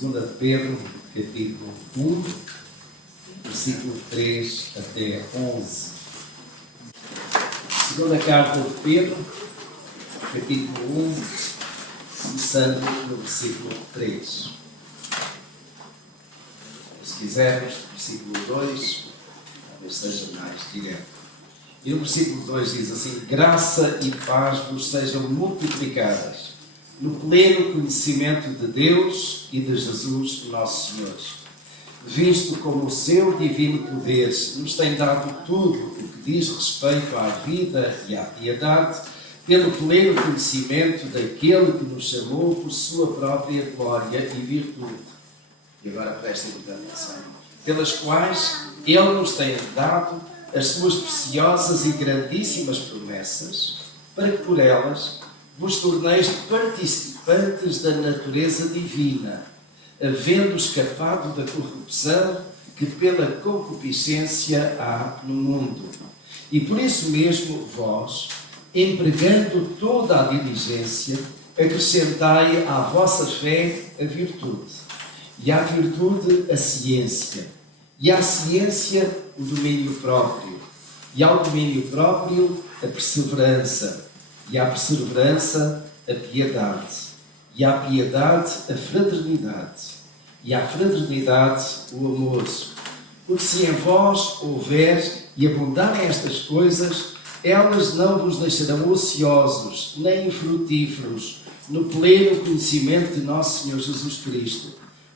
2 de Pedro, capítulo 1, versículo 3 até 11. Segunda carta de Pedro, capítulo 1, começando no versículo 3. Se quisermos, versículo 2, talvez seja mais direto. E no versículo 2 diz assim: graça e paz vos sejam multiplicadas no pleno conhecimento de Deus e de Jesus, nosso Senhor, visto como o seu divino poder nos tem dado tudo o que diz respeito à vida e à piedade, pelo pleno conhecimento daquele que nos chamou por sua própria glória e virtude. E agora prestem muita atenção. Pelas quais Ele nos tem dado as suas preciosas e grandíssimas promessas, para que por elas vos torneis participantes da natureza divina, havendo escapado da corrupção que pela concupiscência há no mundo. E por isso mesmo vós, empregando toda a diligência, acrescentai à vossa fé a virtude, e à virtude a ciência, e à ciência o domínio próprio, e ao domínio próprio a perseverança, e à perseverança a piedade, e à piedade a fraternidade, e à fraternidade o amor. Porque se em vós houver e abundarem estas coisas, elas não vos deixarão ociosos, nem infrutíferos, no pleno conhecimento de nosso Senhor Jesus Cristo.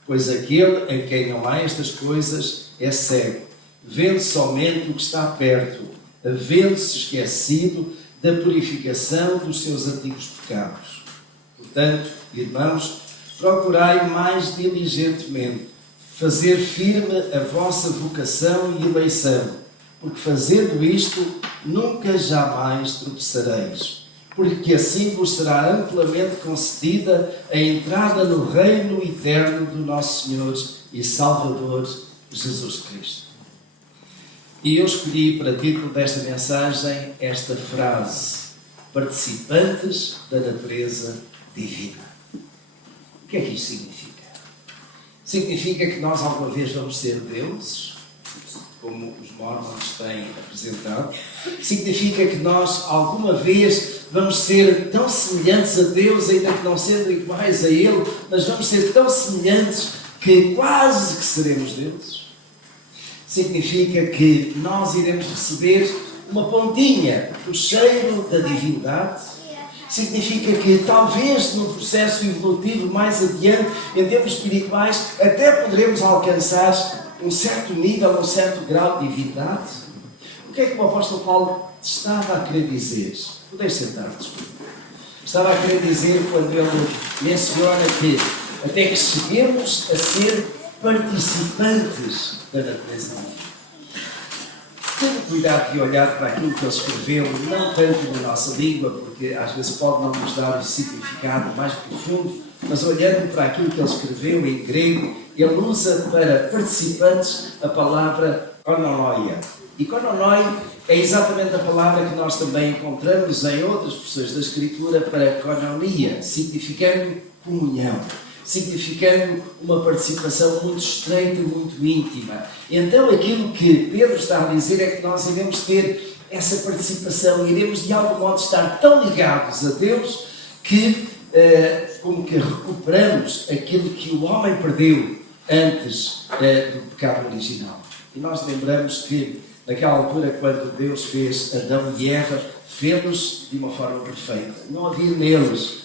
Pois aquele em quem não há estas coisas é cego, vendo somente o que está perto, havendo-se esquecido da purificação dos seus antigos pecados. Portanto, irmãos, procurai mais diligentemente fazer firme a vossa vocação e eleição, porque fazendo isto, nunca jamais tropeçareis, porque assim vos será amplamente concedida a entrada no reino eterno do nosso Senhor e Salvador Jesus Cristo. E eu escolhi para título desta mensagem esta frase: participantes da natureza divina. O que é que isto significa? Significa que nós alguma vez vamos ser deuses, como os mormons têm apresentado. Significa que nós alguma vez vamos ser tão semelhantes a Deus, ainda que não sendo iguais a Ele, mas vamos ser tão semelhantes que quase que seremos deuses. Significa que nós iremos receber uma pontinha do cheiro da divindade. Significa que talvez no processo evolutivo mais adiante, em termos espirituais, até poderemos alcançar um certo nível, um certo grau de divindade. O que é que o apóstolo Paulo estava a querer dizer? Podeis sentar, desculpa. Estava a querer dizer quando ele menciona que até que cheguemos a ser participantes da natureza divina. Tenha cuidado de olhar para aquilo que ele escreveu, não tanto na nossa língua, porque às vezes pode não nos dar o significado mais profundo, mas olhando para aquilo que ele escreveu em grego, ele usa para participantes a palavra koinonia. E koinoi é exatamente a palavra que nós também encontramos em outras versões da Escritura para koinonia, significando comunhão, significando uma participação muito estreita, muito íntima. Então aquilo que Pedro está a dizer é que nós iremos ter essa participação, iremos de algum modo estar tão ligados a Deus que como que recuperamos aquilo que o homem perdeu antes do pecado original. E nós lembramos que naquela altura, quando Deus fez Adão e Eva, fez-los de uma forma perfeita. Não havia neles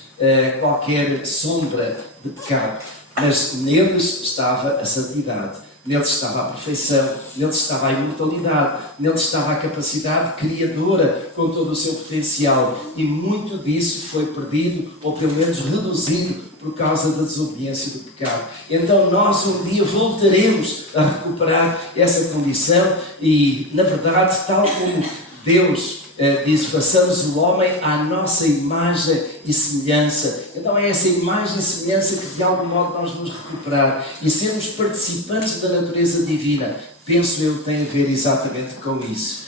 qualquer sombra de pecado, mas neles estava a santidade, neles estava a perfeição, neles estava a imortalidade, neles estava a capacidade criadora com todo o seu potencial, e muito disso foi perdido, ou pelo menos reduzido, por causa da desobediência do pecado. Então nós um dia voltaremos a recuperar essa condição e, na verdade, tal como Deus diz, façamos o homem à nossa imagem e semelhança. Então é essa imagem e semelhança que de algum modo nós vamos recuperar e sermos participantes da natureza divina. Penso eu que tem a ver exatamente com isso.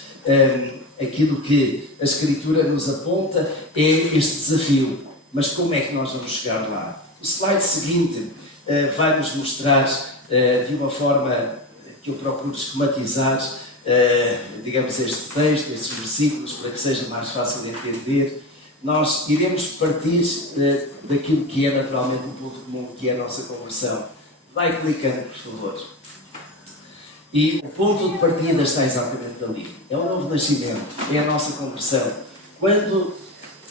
Aquilo que a Escritura nos aponta é este desafio. Mas como é que nós vamos chegar lá? O slide seguinte vai nos mostrar de uma forma que eu procuro esquematizar, digamos, este texto, estes versículos, para que seja mais fácil de entender. Nós iremos partir daquilo que é naturalmente um ponto comum, que é a nossa conversão. Vai clicando, por favor. E o ponto de partida está exatamente ali. É o novo nascimento, é a nossa conversão. Quando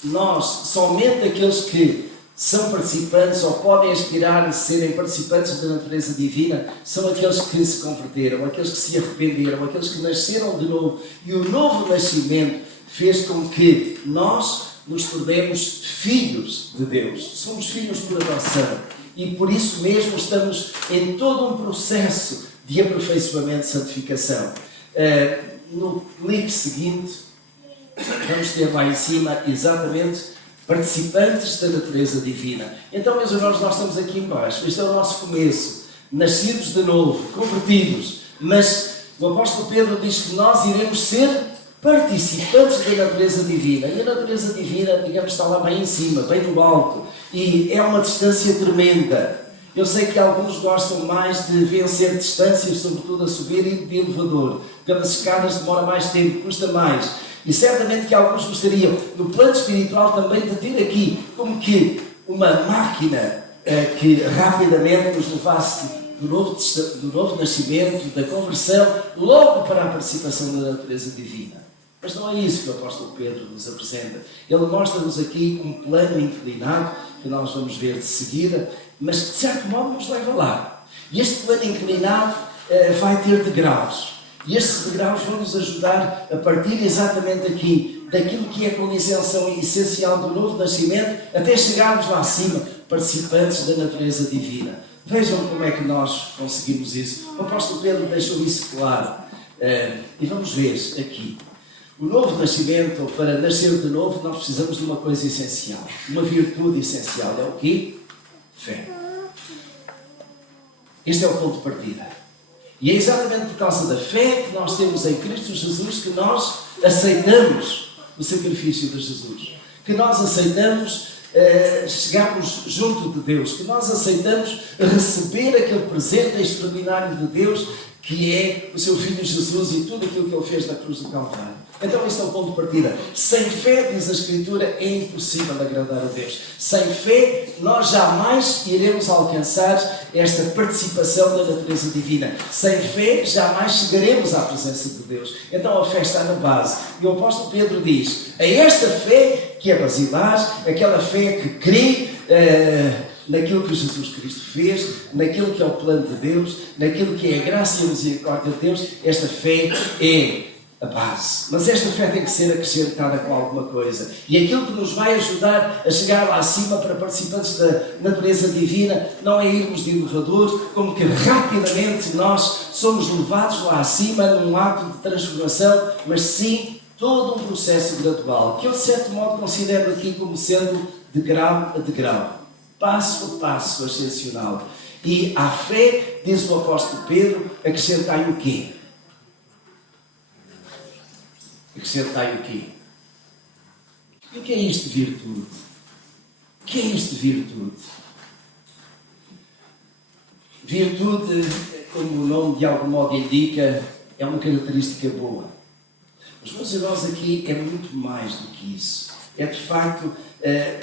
nós, somente aqueles que são participantes ou podem aspirar a serem participantes da natureza divina, são aqueles que se converteram, aqueles que se arrependeram, aqueles que nasceram de novo. E o novo nascimento fez com que nós nos tornemos filhos de Deus. Somos filhos por adoção. E por isso mesmo estamos em todo um processo de aperfeiçoamento e santificação. No clipe seguinte, vamos ter lá em cima exatamente participantes da natureza divina. Então, meus irmãos, nós estamos aqui embaixo. Este é o nosso começo. Nascidos de novo, convertidos. Mas o apóstolo Pedro diz que nós iremos ser participantes da natureza divina. E a natureza divina, digamos, está lá bem em cima, bem no alto. E é uma distância tremenda. Eu sei que alguns gostam mais de vencer distâncias, sobretudo a subir e de elevador. Pelas escadas demora mais tempo, custa mais. E certamente que alguns gostariam, no plano espiritual também, de ter aqui como que uma máquina que rapidamente nos levasse do novo nascimento, da conversão, logo para a participação da natureza divina. Mas não é isso que o apóstolo Pedro nos apresenta. Ele mostra-nos aqui um plano inclinado, que nós vamos ver de seguida, mas de certo modo nos leva lá. E este plano inclinado vai ter degraus. E estes degraus vão nos ajudar a partir exatamente aqui, daquilo que é a condição essencial do novo nascimento, até chegarmos lá acima, participantes da natureza divina. Vejam como é que nós conseguimos isso. O apóstolo Pedro deixou isso claro. E vamos ver aqui. O novo nascimento, ou para nascer de novo, nós precisamos de uma coisa essencial. Uma virtude essencial. É o quê? Fé. Este é o ponto de partida. E é exatamente por causa da fé que nós temos em Cristo Jesus que nós aceitamos o sacrifício de Jesus. Que nós aceitamos chegarmos junto de Deus. Que nós aceitamos receber aquele presente extraordinário de Deus que é o seu Filho Jesus e tudo aquilo que Ele fez na cruz do Calvário. Então este é o ponto de partida. Sem fé, diz a Escritura, é impossível agradar a Deus. Sem fé, nós jamais iremos alcançar esta participação da natureza divina. Sem fé, jamais chegaremos à presença de Deus. Então a fé está na base. E o apóstolo Pedro diz, é esta fé que é basilar, aquela fé que crê naquilo que Jesus Cristo fez, naquilo que é o plano de Deus, naquilo que é a graça e a misericórdia de Deus. Esta fé é a base. Mas esta fé tem que ser acrescentada com alguma coisa. E aquilo que nos vai ajudar a chegar lá acima para participantes da natureza divina não é irmos de elevador, como que rapidamente nós somos levados lá acima num ato de transformação, mas sim todo um processo gradual, que eu de certo modo considero aqui como sendo de grau a degrau, passo a passo ascensional. E à fé, diz o apóstolo Pedro, acrescentai o quê? Acrescentai o quê? E o que é isto de virtude? O que é isto de virtude? Virtude, como o nome de algum modo indica, é uma característica boa. Mas, meus irmãos, aqui é muito mais do que isso. É, de facto,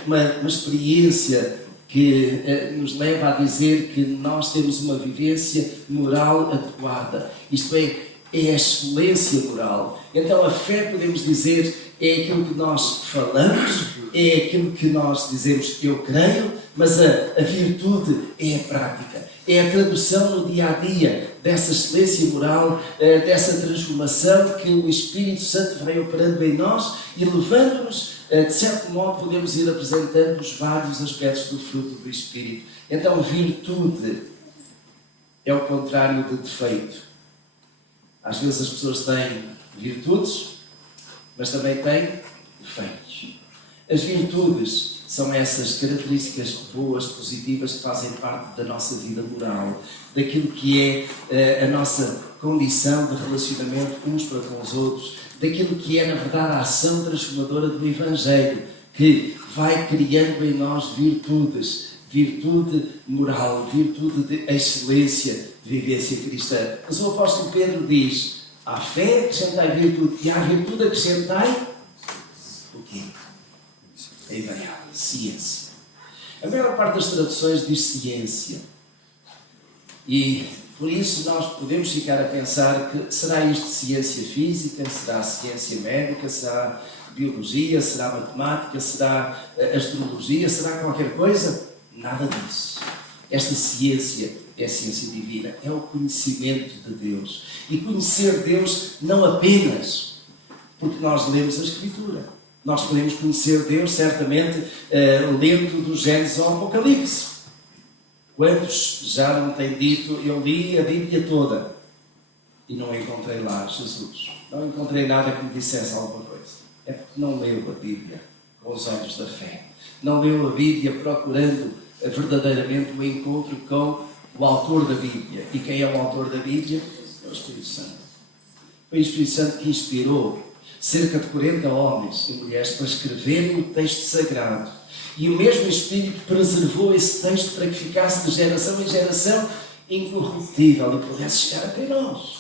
uma experiência que nos leva a dizer que nós temos uma vivência moral adequada. Isto é a excelência moral. Então a fé, podemos dizer, é aquilo que nós falamos, é aquilo que nós dizemos eu creio, mas a virtude é a prática. É a tradução no dia a dia dessa excelência moral, dessa transformação que o Espírito Santo vai operando em nós e levando-nos, de certo modo, podemos ir apresentando os vários aspectos do fruto do Espírito. Então virtude é o contrário de defeito. Às vezes as pessoas têm virtudes, mas também têm defeitos. As virtudes são essas características boas, positivas, que fazem parte da nossa vida moral, daquilo que é a nossa condição de relacionamento uns para com os outros, daquilo que é, na verdade, a ação transformadora do Evangelho, que vai criando em nós virtudes virtude moral, virtude de excelência de vivência cristã. Mas o apóstolo Pedro diz: à fé acrescentai virtude, e à virtude acrescentai o quê? É invariável, ciência. A maior parte das traduções diz ciência. E por isso nós podemos ficar a pensar que será isto ciência física, será ciência médica, será biologia, será matemática, será astrologia, será qualquer coisa? Nada disso. Esta ciência é a ciência divina, é o conhecimento de Deus. E conhecer Deus não apenas porque nós lemos a Escritura. Nós podemos conhecer Deus, certamente, lendo do Gênesis ao Apocalipse. Quantos já não têm dito: eu li a Bíblia toda e não encontrei lá Jesus? Não encontrei nada que me dissesse alguma coisa. É porque não leu a Bíblia com os olhos da fé. Não leu a Bíblia procurando verdadeiramente o encontro com o autor da Bíblia. E quem é o autor da Bíblia? É o Espírito Santo. Foi o Espírito Santo que inspirou cerca de 40 homens e mulheres para escreverem o texto sagrado. E o mesmo Espírito preservou esse texto para que ficasse de geração em geração incorruptível e pudesse chegar até nós.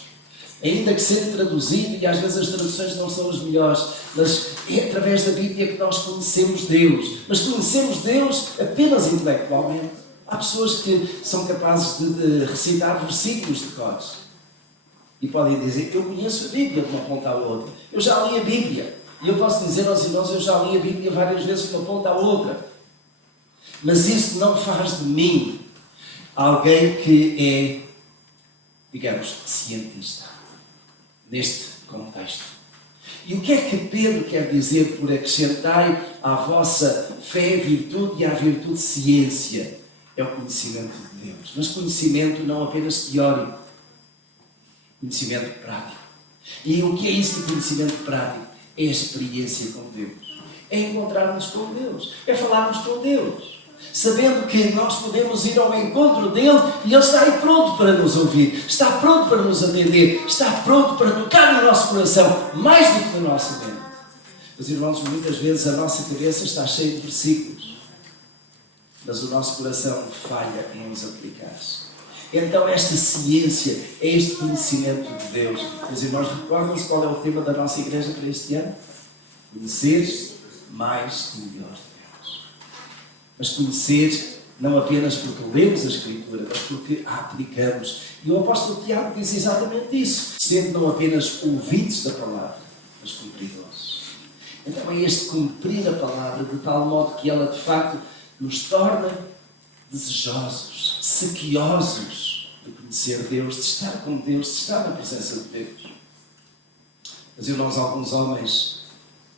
Ainda que sendo traduzido, e às vezes as traduções não são as melhores, mas é através da Bíblia que nós conhecemos Deus. Mas conhecemos Deus apenas intelectualmente. Há pessoas que são capazes de recitar versículos de cor. E podem dizer: eu conheço a Bíblia de uma ponta à outra. Eu já li a Bíblia. E eu posso dizer aos irmãos: eu já li a Bíblia várias vezes de uma ponta à outra. Mas isso não faz de mim alguém que é, digamos, cientista neste contexto. E o que é que Pedro quer dizer por acrescentai à vossa fé virtude e à virtude ciência? É o conhecimento de Deus. Mas conhecimento não apenas teórico, conhecimento prático. E o que é isso de conhecimento prático? É a experiência com Deus. É encontrarmos com Deus. É falarmos com Deus. Sabendo que nós podemos ir ao encontro dele e ele está aí pronto para nos ouvir. Está pronto para nos atender. Está pronto para tocar no nosso coração. Mais do que no nosso mente. Mas, irmãos, muitas vezes a nossa cabeça está cheia de versículos. Mas o nosso coração falha em os aplicar. Então esta ciência é este conhecimento de Deus. Meus irmãos, recordam-se qual é o tema da nossa igreja para este ano? Conhecer mais e melhor Deus. Mas conhecer não apenas porque lemos a Escritura, mas porque a aplicamos. E o apóstolo Tiago diz exatamente isso. Sendo não apenas ouvintes da palavra, mas cumpridores. Então é este cumprir a palavra de tal modo que ela de facto nos torna desejosos, sequiosos de conhecer Deus, de estar com Deus, de estar na presença de Deus. Mas irmãos, alguns homens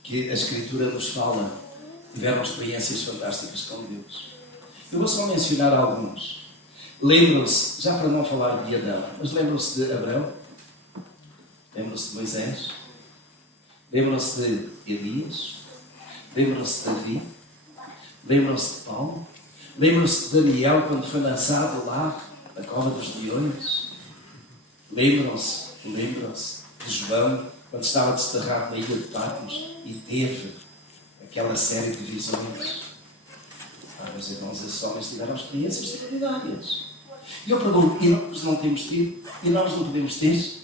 que a Escritura nos fala tiveram experiências fantásticas com Deus. Eu vou só mencionar alguns. Lembram-se, já para não falar de Adão, mas lembram-se de Abraão? Lembram-se de Moisés? Lembram-se de Elias? Lembram-se de Davi? Lembram-se de Paulo? Lembram-se de Daniel quando foi lançado lá na cova dos leões? Lembram-se de João quando estava desterrado na ilha de Patmos e teve aquela série de visões? Meus irmãos, esses homens tiveram experiências extraordinárias. E eu pergunto: e nós não temos tido? E nós não podemos ter?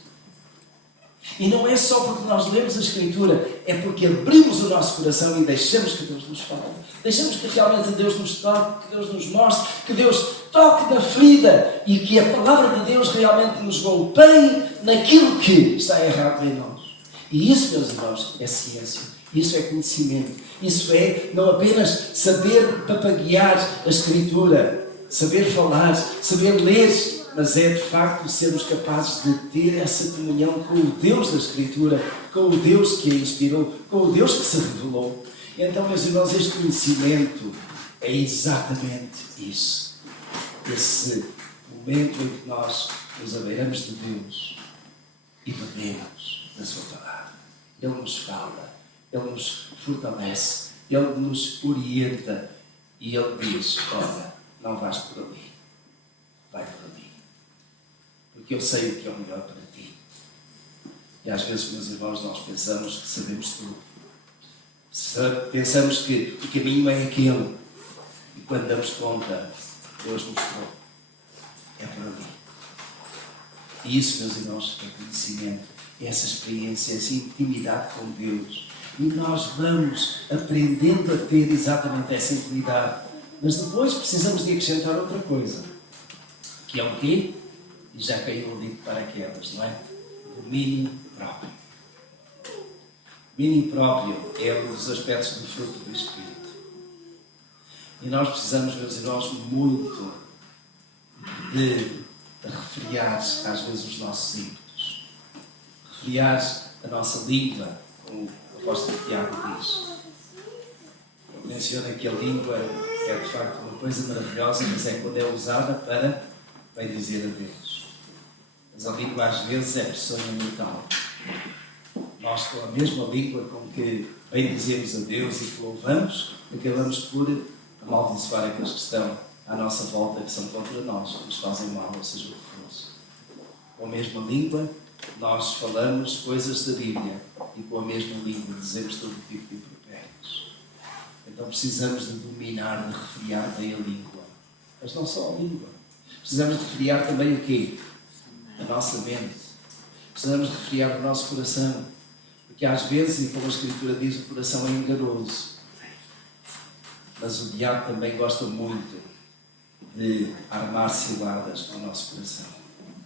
E não é só porque nós lemos a Escritura, é porque abrimos o nosso coração e deixamos que Deus nos fale. Deixamos que realmente Deus nos toque, que Deus nos mostre, que Deus toque na ferida e que a palavra de Deus realmente nos golpeie naquilo que está errado em nós. E isso, meus irmãos, é ciência. Isso é conhecimento. Isso é não apenas saber papaguear a Escritura, saber falar, saber ler, mas é de facto sermos capazes de ter essa comunhão com o Deus da Escritura, com o Deus que a inspirou, com o Deus que se revelou. Então, meus irmãos, este conhecimento é exatamente isso. Esse momento em que nós nos abeiramos de Deus e bebemos da sua palavra. Ele nos fala, Ele nos fortalece, Ele nos orienta e Ele diz: olha, não vais por ali, vai por ali. Porque eu sei o que é o melhor para ti. E às vezes, meus irmãos, nós pensamos que sabemos tudo. Pensamos que o caminho é aquele. E quando damos conta, Deus mostrou. É para mim. E isso, meus irmãos, é conhecimento, é essa experiência, essa intimidade com Deus. E nós vamos aprendendo a ter exatamente essa intimidade. Mas depois precisamos de acrescentar outra coisa. Que é o quê? E já caiu ali de paraquedas, não é? Domínio próprio. Domínio próprio é um dos aspectos do fruto do Espírito. E nós precisamos, meus irmãos, muito de refriar às vezes os nossos ímpetos. Refriar a nossa língua, como o apóstolo Tiago diz. Eu menciono que a língua é de facto uma coisa maravilhosa, mas é quando é usada para bem dizer a Deus. Mas a língua às vezes é peçonha mortal. Nós, com a mesma língua com que bem dizemos a Deus e que louvamos, acabamos por amaldiçoar aqueles que estão à nossa volta, que são contra nós, que nos fazem mal, ou seja, o que fosse. Com a mesma língua, nós falamos coisas da Bíblia e com a mesma língua dizemos todo tipo de impropérios. Então precisamos de dominar, de refriar bem a língua. Mas não só a língua. Precisamos de refriar também o quê? A nossa mente. Precisamos de refriar o nosso coração. Porque às vezes, e como a Escritura diz, o coração é enganoso. Mas o diabo também gosta muito de armar ciladas no nosso coração.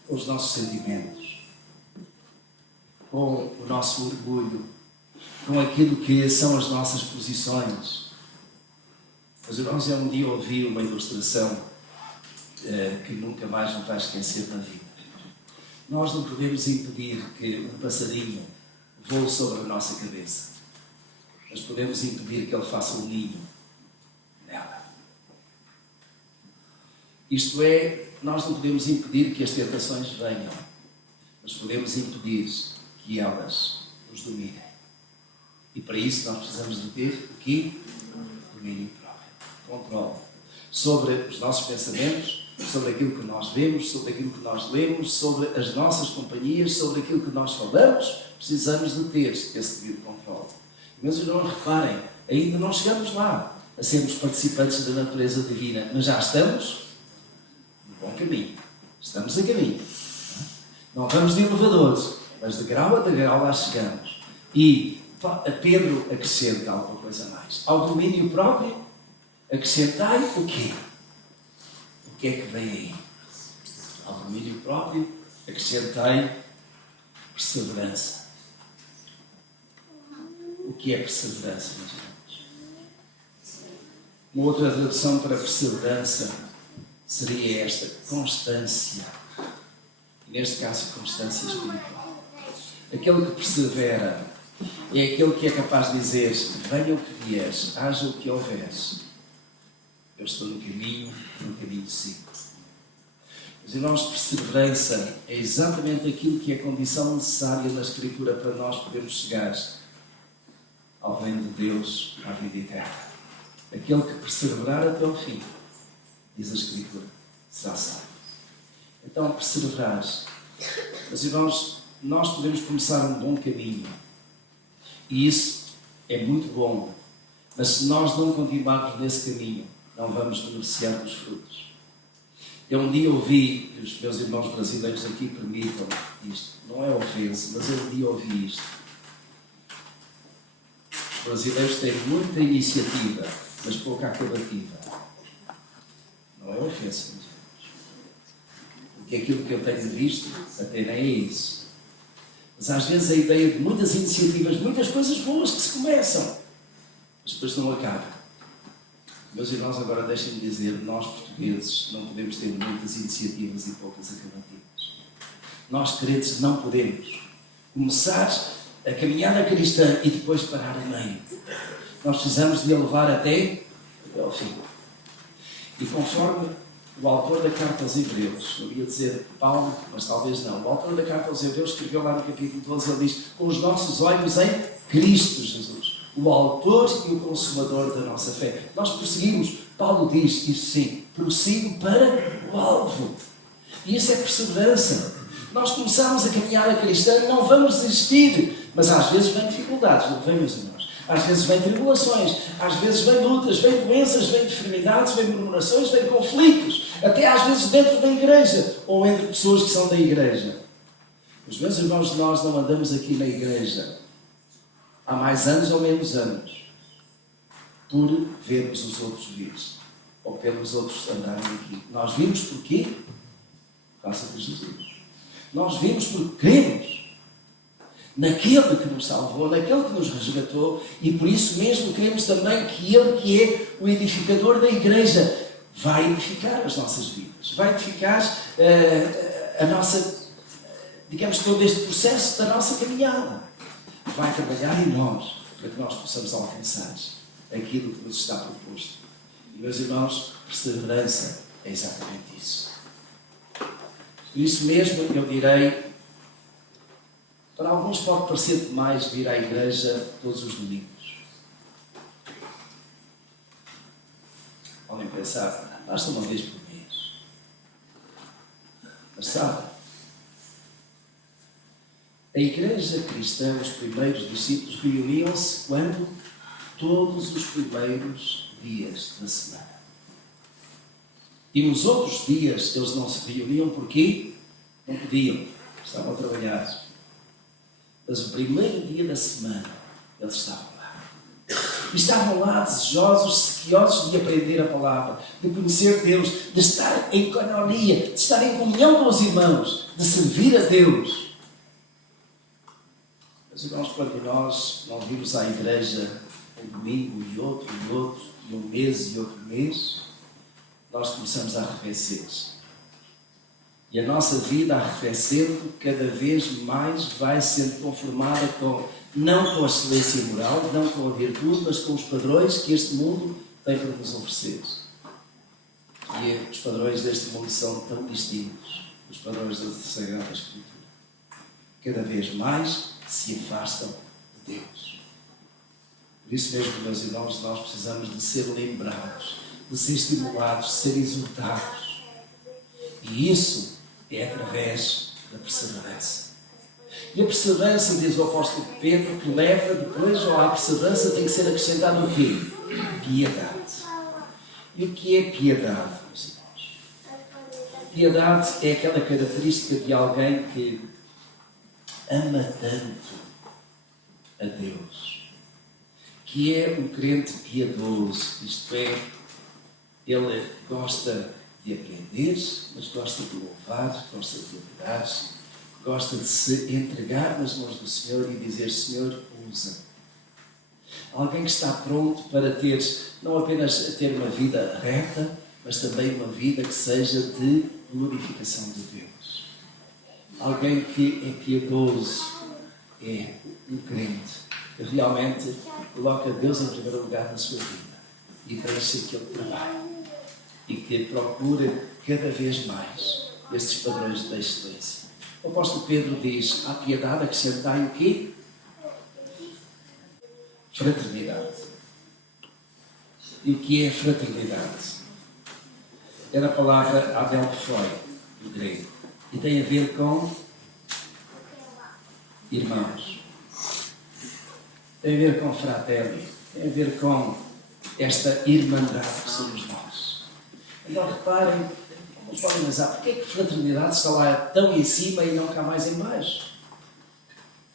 Com os nossos sentimentos. Com o nosso orgulho. Com aquilo que são as nossas posições. Mas irmãos, eu um dia ouvi uma ilustração que nunca mais me vai esquecer na vida. Nós não podemos impedir que um passarinho voe sobre a nossa cabeça. Mas podemos impedir que ele faça um ninho nela. Isto é, nós não podemos impedir que as tentações venham. Mas podemos impedir que elas nos dominem. E para isso nós precisamos de ter o quê? Domínio próprio. Controle. Sobre os nossos pensamentos, sobre aquilo que nós vemos, sobre aquilo que nós lemos, sobre as nossas companhias, sobre aquilo que nós falamos, precisamos de ter esse devido controle. Meus irmãos, reparem, ainda não chegamos lá a sermos participantes da natureza divina, mas já estamos no bom caminho. Estamos a caminho. Não vamos de elevadores, mas de grau a degrau lá chegamos. E a Pedro acrescenta alguma coisa mais. Ao domínio próprio, acrescentai o quê? O que é que vem aí? Ao domínio próprio, acrescentai perseverança. O que é perseverança, meus irmãos? Uma outra tradução para perseverança seria esta: constância. E neste caso, constância espiritual. Aquele que persevera é aquele que é capaz de dizer: venha o que vieres, haja o que houveres, eu estou no caminho sigo. Mas, irmãos, perseverança é exatamente aquilo que é a condição necessária na Escritura para nós podermos chegar ao reino de Deus, à vida eterna. Aquele que perseverar até ao fim, diz a Escritura, será salvo. Então, perseverar. Mas, irmãos, nós podemos começar um bom caminho. E isso é muito bom. Mas se nós não continuarmos nesse caminho, não vamos beneficiar dos frutos. Eu um dia ouvi, que os meus irmãos brasileiros aqui permitam isto, não é ofensa, mas eu um dia ouvi isto. Os brasileiros têm muita iniciativa, mas pouca acabativa. Não é ofensa, meus irmãos. Porque aquilo que eu tenho visto, até nem é isso. Mas às vezes a ideia de muitas iniciativas, muitas coisas boas que se começam, mas depois não acabam. Meus irmãos, agora deixem-me dizer, nós portugueses não podemos ter muitas iniciativas e poucas acabativas. Nós crentes não podemos começar a caminhada cristã e depois parar a meio. Nós precisamos de a levar até ao fim. E conforme o autor da carta aos Hebreus, eu ia dizer Paulo, mas talvez não, o autor da carta aos Hebreus escreveu lá no capítulo 12, ele diz: com os nossos olhos em Cristo Jesus, o autor e o consumador da nossa fé. Nós prosseguimos, Paulo diz isso sim, prossigo para o alvo. E isso é perseverança. Nós começamos a caminhada cristã, não vamos desistir, mas às vezes vêm dificuldades, não vem, meus irmãos? às vezes vêm tribulações, às vezes vêm lutas, vêm doenças, vêm enfermidades, vêm murmurações, vêm conflitos, até às vezes dentro da igreja ou entre pessoas que são da igreja. Os meus irmãos, nós não andamos aqui na igreja há mais anos ou menos anos por vermos os outros vir ou pelos outros andarem aqui. Nós vimos porquê? Por causa de Jesus. Nós vimos porque cremos naquele que nos salvou, naquele que nos resgatou, e por isso mesmo queremos também que Ele, que é o edificador da igreja, vai edificar as nossas vidas, vai edificar a nossa, digamos, todo este processo da nossa caminhada. Vai trabalhar em nós para que nós possamos alcançar aquilo que nos está proposto. E, meus irmãos, perseverança é exatamente isso. Por isso mesmo eu direi, para alguns pode parecer demais vir à igreja todos os domingos. Podem pensar, basta uma vez por mês. Mas sabe, a igreja cristã, os primeiros discípulos, reuniam-se quando? Todos os primeiros dias da semana. E nos outros dias eles não se reuniam porque não podiam, estavam a trabalhar. Mas o primeiro dia da semana eles estavam lá. E estavam lá desejosos, sequiosos de aprender a palavra, de conhecer Deus, de estar em coinonia, de estar em comunhão com os irmãos, de servir a Deus. Mas irmãos, quando nós não vimos à igreja um domingo e outro, e um mês e outro mês, nós começamos a arrefecer. E a nossa vida, arrefecendo, cada vez mais vai sendo conformada não com a excelência moral, não com a virtude, mas com os padrões que este mundo tem para nos oferecer. E os padrões deste mundo são tão distintos dos padrões da Sagrada Escritura. Cada vez mais se afastam de Deus. Por isso mesmo, meus irmãos, nós precisamos de ser lembrados, de ser estimulados, de ser exortados. E isso é através da perseverança. E a perseverança, diz o apóstolo Pedro, que leva depois, ou à perseverança, tem que ser acrescentado o quê? Piedade. E o que é piedade, meus irmãos? Piedade é aquela característica de alguém que ama tanto a Deus, que é um crente piedoso, isto é, ele gosta de aprender, mas gosta de louvar, gosta de adorar, gosta de se entregar nas mãos do Senhor e dizer: Senhor, usa. Alguém que está pronto para ter, não apenas ter uma vida reta, mas também uma vida que seja de glorificação de Deus. Alguém que é piedoso, é um crente que realmente coloca Deus em primeiro lugar na sua vida e deixa que Ele trabalhe e que procura cada vez mais estes padrões da excelência. O apóstolo Pedro diz: à piedade acrescentai o quê? Fraternidade. E o que é fraternidade? É da palavra adelphoi, do grego, e tem a ver com irmãos. Tem a ver com fratelli, tem a ver com esta irmandade que somos nós. Então reparem, alguns podem pensar, porque é que fraternidade está lá tão em cima e não cá mais em baixo?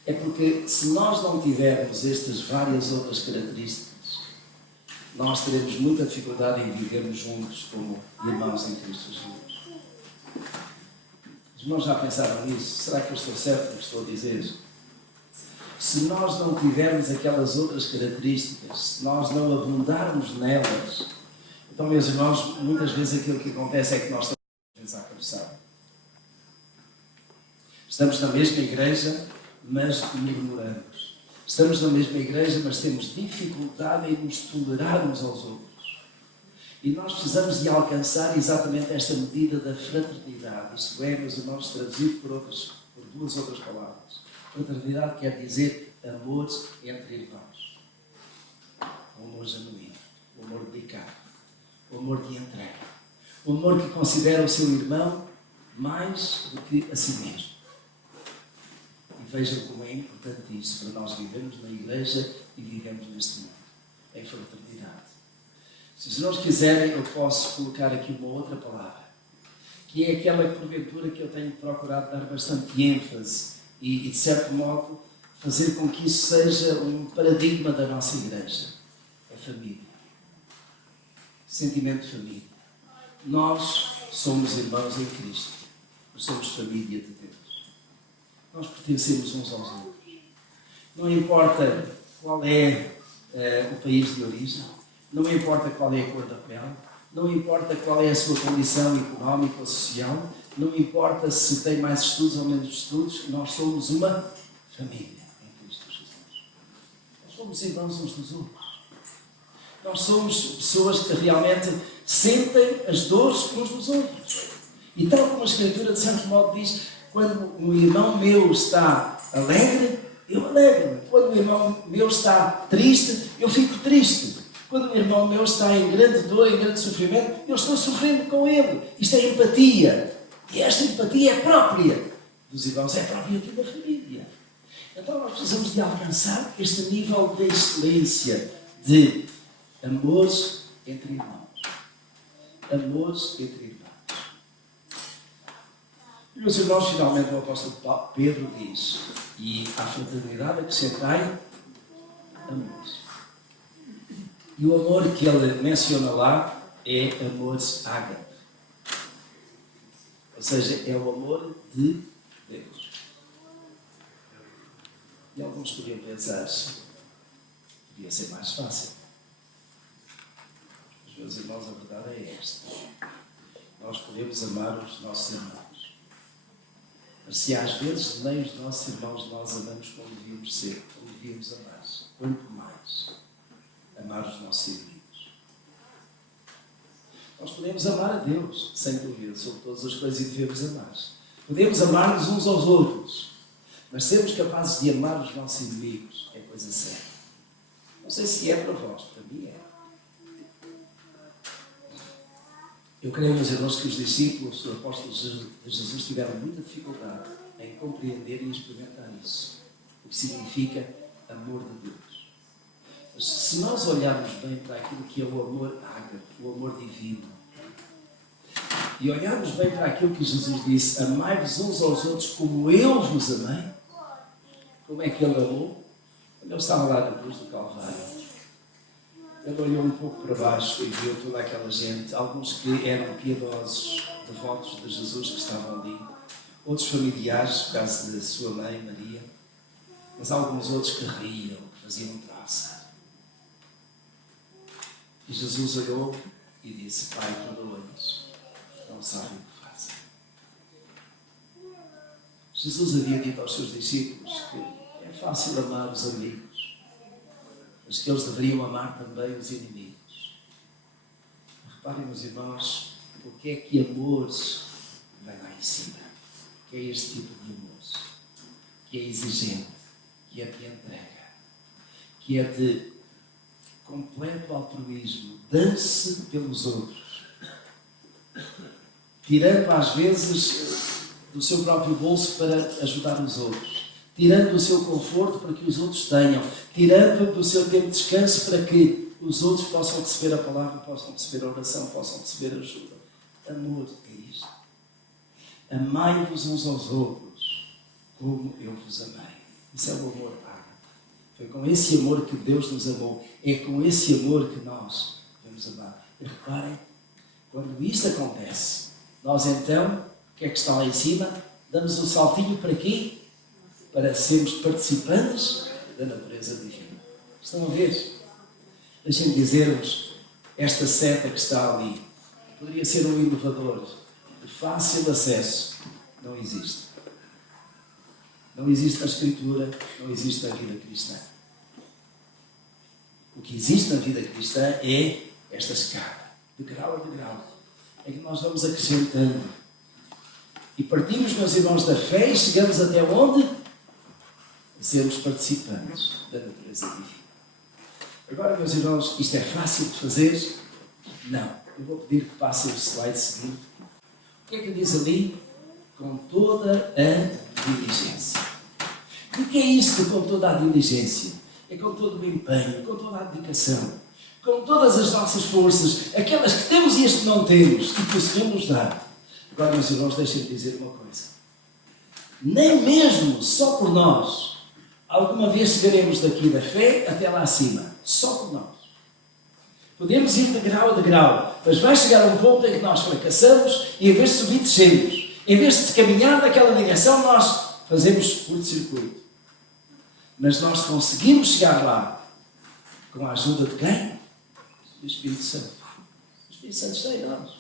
É porque se nós não tivermos estas várias outras características, nós teremos muita dificuldade em vivermos juntos como irmãos em Cristo Jesus. Os irmãos já pensaram nisso? Será que eu estou certo no que estou a dizer? Se nós não tivermos aquelas outras características, se nós não abundarmos nelas, então, meus irmãos, muitas vezes aquilo que acontece é que nós estamos à cabeçada. Estamos na mesma igreja, mas murmuramos. Estamos na mesma igreja, mas temos dificuldade em nos tolerar uns aos outros. E nós precisamos de alcançar exatamente esta medida da fraternidade. Isto é, meus irmãos, traduzido por duas outras palavras. Fraternidade quer dizer amor entre irmãos. O amor genuíno, o amor dedicado, o amor de entrega, o amor que considera o seu irmão mais do que a si mesmo. E vejam como é importante isso para nós vivermos na igreja e vivemos neste mundo, em fraternidade. Se os irmãos quiserem, eu posso colocar aqui uma outra palavra, que é aquela que, porventura, que eu tenho procurado dar bastante ênfase e de certo modo, fazer com que isso seja um paradigma da nossa igreja. A família. Sentimento de família. Nós somos irmãos em Cristo. Nós somos família de Deus. Nós pertencemos uns aos outros. Não importa qual é o país de origem, não importa qual é a cor da pele, não importa qual é a sua condição económica ou social, não importa se tem mais estudos ou menos estudos, nós somos uma família em Cristo Jesus. Nós somos irmãos uns dos outros. Nós somos pessoas que realmente sentem as dores uns dos outros. E tal como a Escritura, de certo modo, diz, quando um irmão meu está alegre, eu alegro-me. Quando um irmão meu está triste, eu fico triste. Quando um irmão meu está em grande dor, em grande sofrimento, eu estou sofrendo com ele. Isto é empatia. E esta empatia é própria dos irmãos, é própria aqui da família. Então nós precisamos de alcançar este nível de excelência, de amores entre irmãos. Amores entre irmãos. E, meus irmãos, finalmente o apóstolo Pedro diz, e à fraternidade acrescentai amores. E o amor que ele menciona lá é amor ágape. Ou seja, é o amor de Deus. E alguns podiam pensar, podia ser mais fácil. Mas, meus irmãos, a verdade é esta. Nós podemos amar os nossos irmãos. Mas se às vezes nem os nossos irmãos nós amamos como devíamos ser, como devíamos amar, quanto mais amar os nossos inimigos. Nós podemos amar a Deus, sem dúvida, sobre todas as coisas e devemos amar. Podemos amar-nos uns aos outros, mas sermos capazes de amar os nossos inimigos é coisa séria. Não sei se é para vós, para mim é. Eu creio, meus irmãos, que os discípulos, os apóstolos de Jesus tiveram muita dificuldade em compreender e experimentar isso. O que significa amor de Deus. Mas se nós olharmos bem para aquilo que é o amor ágape, o amor divino, e olharmos bem para aquilo que Jesus disse, amai-vos uns aos outros como eu vos amei, como é que ele amou? Quando ele estava lá na cruz do Calvário, ele olhou um pouco para baixo e viu toda aquela gente, alguns que eram piedosos, devotos de Jesus que estavam ali, outros familiares, por causa da sua mãe, Maria, mas alguns outros que riam, que faziam graça. E Jesus olhou e disse, Pai, perdoa-lhes, não sabem o que fazem. Jesus havia dito aos seus discípulos que é fácil amar os amigos, mas que eles deveriam amar também os inimigos. Reparem, meus irmãos, o que é que amores vem lá em cima? O que é este tipo de amores? Que é exigente, que é de entrega, que é de completo altruísmo, dando-se pelos outros, tirando às vezes do seu próprio bolso para ajudar os outros, tirando do seu conforto para que os outros tenham, tirando do seu tempo de descanso para que os outros possam receber a palavra, possam receber a oração, possam receber a ajuda. Amor é isto. Amai-vos uns aos outros como eu vos amei. Isso é o amor ágape. Foi com esse amor que Deus nos amou. É com esse amor que nós devemos amar. E reparem, quando isto acontece, nós então, o que é que está lá em cima? Damos um saltinho para aqui, para sermos participantes da natureza divina. Estão a ver? Deixem-me dizer-vos, esta seta que está ali, poderia ser um inovador de fácil acesso, não existe. Não existe na Escritura, não existe na vida cristã. O que existe na vida cristã é esta escada, de grau a degrau, é que nós vamos acrescentando. E partimos, meus irmãos, da fé e chegamos até onde? A sermos participantes da natureza divina. Agora, meus irmãos, isto é fácil de fazer? Não. Eu vou pedir que passem o slide seguinte. O que é que diz ali? Com toda a diligência. O que é isso com toda a diligência? É com todo o empenho, com toda a dedicação, com todas as nossas forças, aquelas que temos e as que não temos, e que o Senhor nos dá. Agora, meus irmãos, deixem-me dizer uma coisa. Nem mesmo só por nós, alguma vez chegaremos daqui da fé até lá acima. Só por nós. Podemos ir de grau a degrau, mas vai chegar um ponto em que nós fracassamos e, em vez de subir, descemos. Em vez de caminhar naquela direção, nós fazemos curto-circuito. Mas nós conseguimos chegar lá com a ajuda de quem? Do Espírito Santo. O Espírito Santo está em nós.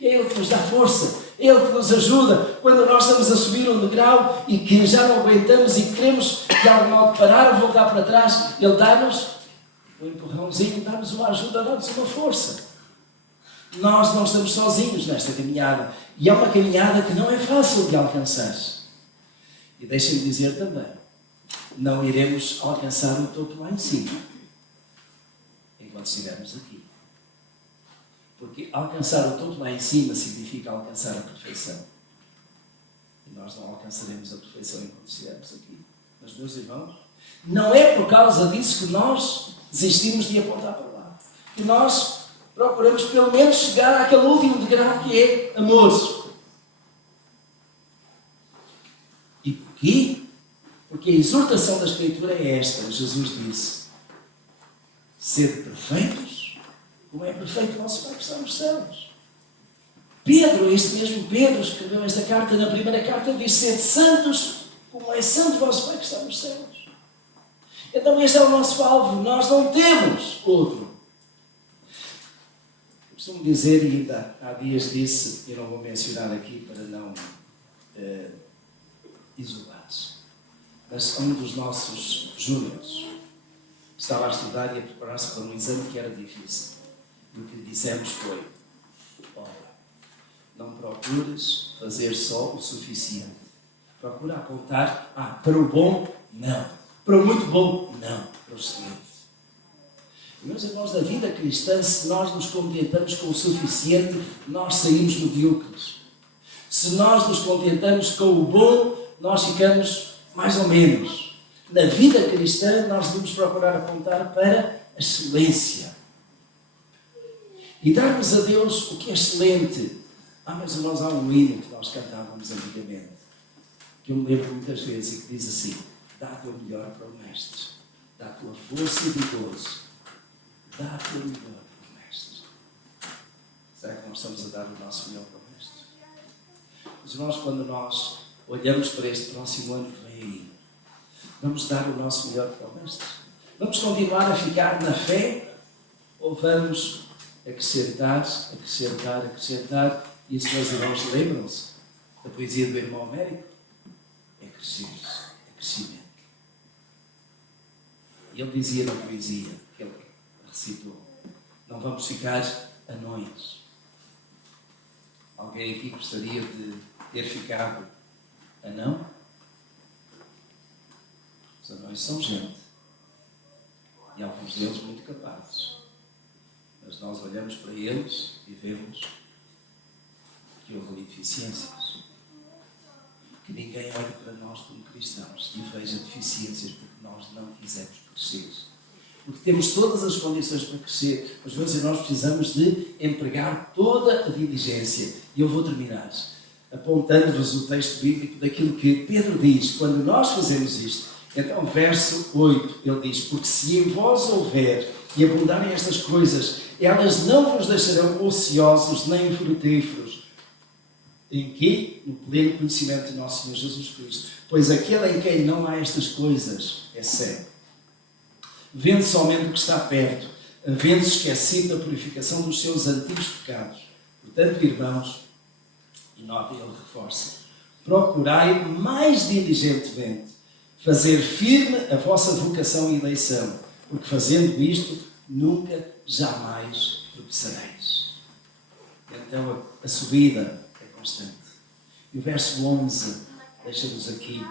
E é Ele que nos dá força. É Ele que nos ajuda quando nós estamos a subir um degrau e que já não aguentamos e queremos de algum modo parar ou voltar para trás. Ele dá-nos um empurrãozinho, dá-nos uma ajuda, dá-nos uma força. Nós não estamos sozinhos nesta caminhada. E é uma caminhada que não é fácil de alcançar. E deixem-me dizer também, não iremos alcançar o topo lá em cima, enquanto estivermos aqui. Porque alcançar o topo lá em cima significa alcançar a perfeição. E nós não alcançaremos a perfeição enquanto estivermos aqui. Mas, meus irmãos, não é por causa disso que nós desistimos de apontar para lá. Que nós procuramos pelo menos chegar àquele último degrau que é amor. E porquê? Porque a exortação da Escritura é esta. Jesus disse: sede perfeitos, como é perfeito o vosso Pai que está nos céus. Pedro, este mesmo Pedro, escreveu esta carta, na primeira carta, diz: sede santos, como é santo o vosso Pai que está nos céus. Então este é o nosso alvo, nós não temos outro. Eu costumo dizer, e ainda há dias disse, eu não vou mencionar aqui para não isolar-se, mas um dos nossos júniores estava a estudar e a preparar-se para um exame que era difícil. E o que lhe dissemos foi: olha, não procures fazer só o suficiente. Procura apontar, para o bom, não. Para o muito bom, não. Para o excelente. E, meus irmãos, da vida cristã, se nós nos contentamos com o suficiente, nós saímos medíocres. Se nós nos contentamos com o bom, nós ficamos mais ou menos. Na vida cristã, nós devemos procurar apontar para a excelência. E darmos a Deus o que é excelente. Meus irmãos, há um hino que nós cantávamos antigamente, que eu me lembro muitas vezes, e que diz assim: dá o teu melhor para o Mestre, dá a tua força e vigoroso, dá o teu melhor para o Mestre. Será que nós estamos a dar o nosso melhor para o Mestre? Mas irmãos, quando nós olhamos para este próximo ano que vem aí, vamos dar o nosso melhor para o Mestre? Vamos continuar a ficar na fé? Ou vamos acrescentar? E isso, meus irmãos, lembram-se da poesia do irmão Américo? É crescer-se, é crescimento. E ele dizia na poesia que ele recitou: não vamos ficar anões. Alguém aqui gostaria de ter ficado anão? Os anões são gente. E alguns deles muito capazes. Mas nós olhamos para eles e vemos que houve deficiências. Que ninguém olhe para nós como cristãos e veja deficiências porque nós não quisemos crescer. Porque temos todas as condições para crescer, mas, meus irmãos, precisamos de empregar toda a diligência. E eu vou terminar apontando-vos o texto bíblico daquilo que Pedro diz quando nós fazemos isto. Então, verso 8, ele diz: porque se em vós houver e abundarem estas coisas, elas não vos deixarão ociosos nem frutíferos. Em que? No pleno conhecimento de nosso Senhor Jesus Cristo. Pois aquele em quem não há estas coisas é cego, vendo somente o que está perto, havendo esquecido da purificação dos seus antigos pecados. Portanto, irmãos, e nota, ele reforça: procurai mais diligentemente fazer firme a vossa vocação e eleição, porque fazendo isto, nunca, jamais tropeçareis. Então, a subida é constante. E o verso 11 deixa-nos aqui,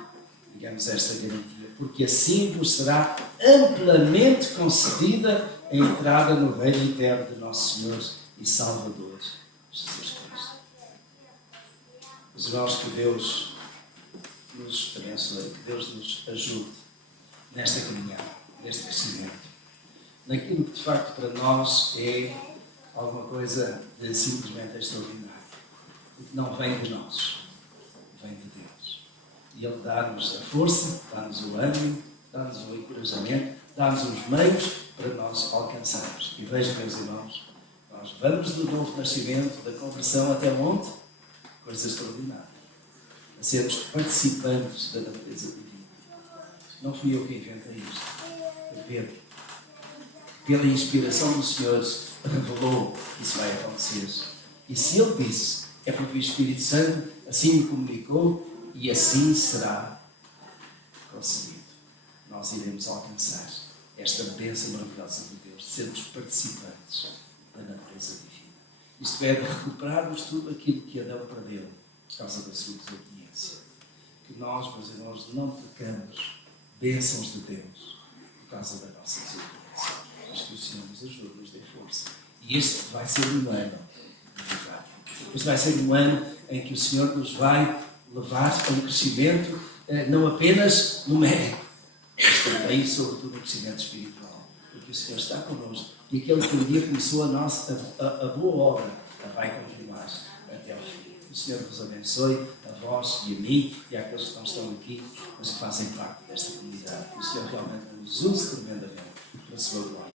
digamos, esta garantia: porque assim vos será amplamente concedida a entrada no reino eterno de nosso Senhor e Salvador Jesus Cristo. Os irmãos, que Deus nos abençoe, que Deus nos ajude nesta caminhada, neste crescimento, naquilo que de facto para nós é alguma coisa de simplesmente extraordinário, e que não vem de nós, vem de Deus. E Ele dá-nos a força, dá-nos o ânimo, dá-nos o encorajamento, dá-nos os meios para nós alcançarmos. E vejam, meus irmãos, nós vamos do novo nascimento, da conversão até onde? Coisa extraordinária. A sermos participantes da natureza divina. Não fui eu que inventei isto. Foi Pedro. Pela inspiração do Senhor, revelou que isso vai acontecer. E se Ele disse, é porque o Espírito Santo assim me comunicou e assim será concedido. Nós iremos alcançar esta bênção maravilhosa de Deus, de sermos participantes da natureza divina. Isto é, de recuperarmos tudo aquilo que Adão perdeu por causa da sua desobediência. Que nós, meus irmãos, não pecamos bênçãos de Deus por causa da nossa desobediência. Mas que o Senhor nos ajude, nos dê força. E este vai ser um ano de verdade. Este vai ser um ano em que o Senhor nos vai levar a um crescimento não apenas numérico, mas também, sobretudo, um crescimento espiritual. Porque o Senhor está connosco e aquele que um dia começou a boa obra a vai continuar até ao fim. O Senhor vos abençoe, a vós e a mim e àqueles que não estão aqui, mas que fazem parte desta comunidade. O Senhor realmente nos use tremendamente para a sua glória.